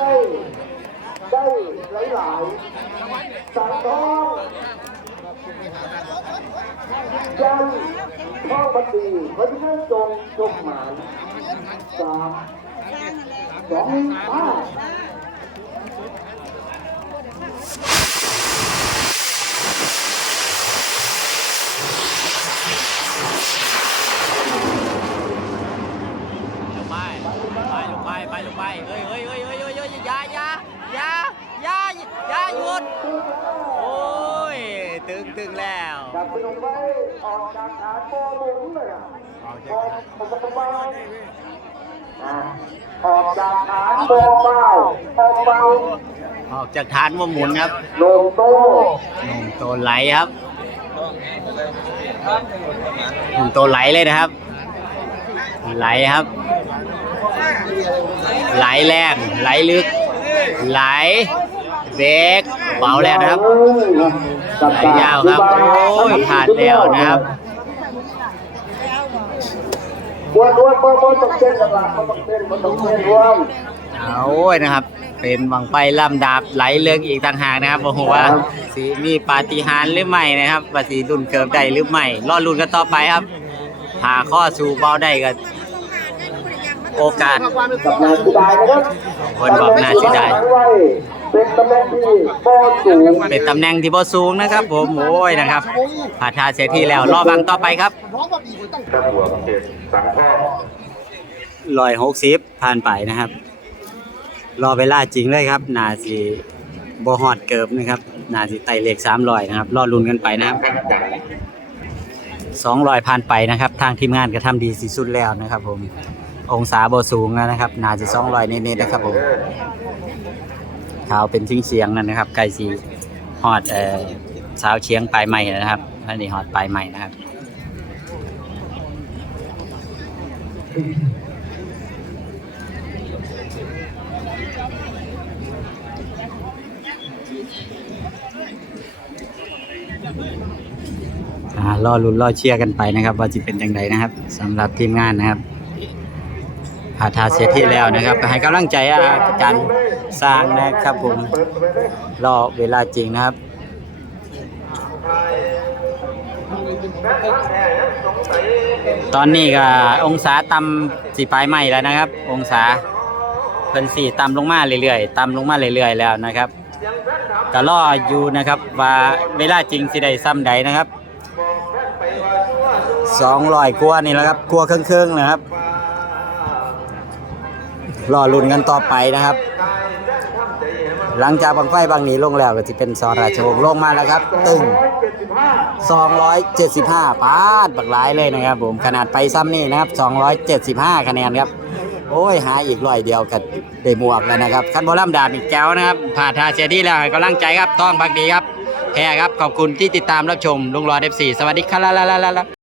ได้ได้หลายๆสังทองยันข้อปฏิเพราะฉะนั้นจงจงหมายสามสองห้า ลงไปไปลงไปไปลงไปเฮ้ยเฮ้ยเฮ้ยเฮ้ยเฮ้ยเฮ้ยอย่าอย่าอย่าอย่าอ ย่าหยุดโอ้ย ตึงตึงแล้ว จับไปลงไปออกจากฐานโบหมุนเลยอะออกออกจากเบาอะออกจากฐานโบเบาออกเบาออกจากฐานว่าหมุนครับลงโตหนุ่มโตไหลครับหนุ่มโตไหลเลยนะครับ ไหลครับ ไหลแรงไหลลึก ไหล เบรกเบาแล้วนะครับไหลยาวครับโอ้ยผ่านแล้วนะครับวนวนวนวนต้องเต้นกันละมันต้องเต้นต้องเต้นรวมเอาโอ้ยนะครับ เป็นบังไฟลำดาบไหลเลิกอีกต่างหากนะครับบอกว่าสีมีปาฏิหาริย์หรือไม่นะครับว่าสีรุ่นเกิมได้หรือไม่รอดรุ่นกันต่อไปครับหาข้อสู่เบาได้ก็โอกาสกับนายสุดายครับคนบอกน่าเสียดาย เป็นตำแหน่งที่โบสูงเป็นตำแหน่งที่บ่สูงนะครับ ผมโอ้ยนะครับผ่าทาเสียทีแล้วรอบังต่อไปครับตำรวจเขตสังทองร้อยหกสิบผ่านไปนะครับ รอเวลาจริงเลยครับ นาสีบ่ฮอดเกิบนะครับนาสีไต่เลขสามร้อยนะครับ รอลุ้นกันไปนะครับสองร้อยผ่านไปนะครับ ทางทีมงานก็ทำดีที่สุดแล้วนะครับ ผมองศาบ่สูงแล้วนะครับ นาจะสองร้อยเน้นๆนะครับผม ขาวเป็นทิ้งเสียงนั่นนะครับไก่สีฮอดเอ่อสาวเชียงปลายใหม่นะครับอันนี้ฮอดปลายใหม่นะครับอ่ารอลุ้นรอเชียร์กันไปนะครับ ว่าจะเป็นยังไงนะครับสำหรับทีมงานนะครับ พาทาเสร็จที่แล้วนะครับก็ให้กำลังใจอาจารย์สร้างนะครับผมรอเวลาจริงนะครับตอนนี้ก็องศาต่ำสีปลายใหม่แล้วนะครับ องศาเพิ่นสีต่ำลงมาเรื่อยๆต่ำลงมาเรื่อยๆแล้วนะครับก็รออยู่นะครับว่าเวลาจริงสิได้ซ้ำใดนะครับสองร้อยกว่านี่แหละครับกลัวเครื่องๆนะครับ รอลุ้นกันต่อไปนะครับ หลังจากบังไฟบางหนี้ลงแล้วก็จะเป็นสอราชวงศ์ลงมาแล้วครับ ตึง275ปาดบักหลายเลยนะครับผมขนาดไปซ้ำนี่นะครับ275 คะแนนครับ โอ้ยหาอีกร้อยเดียวกับได้หมวกแล้วนะครับคันบอลลัมดาบอีกแก้วนะครับผ่าทาเสียที่แล้วกำลังใจครับต้องพักดีครับแพ้ครับขอบคุณที่ติดตามรับชมลุงรอเอฟซีสวัสดีครับ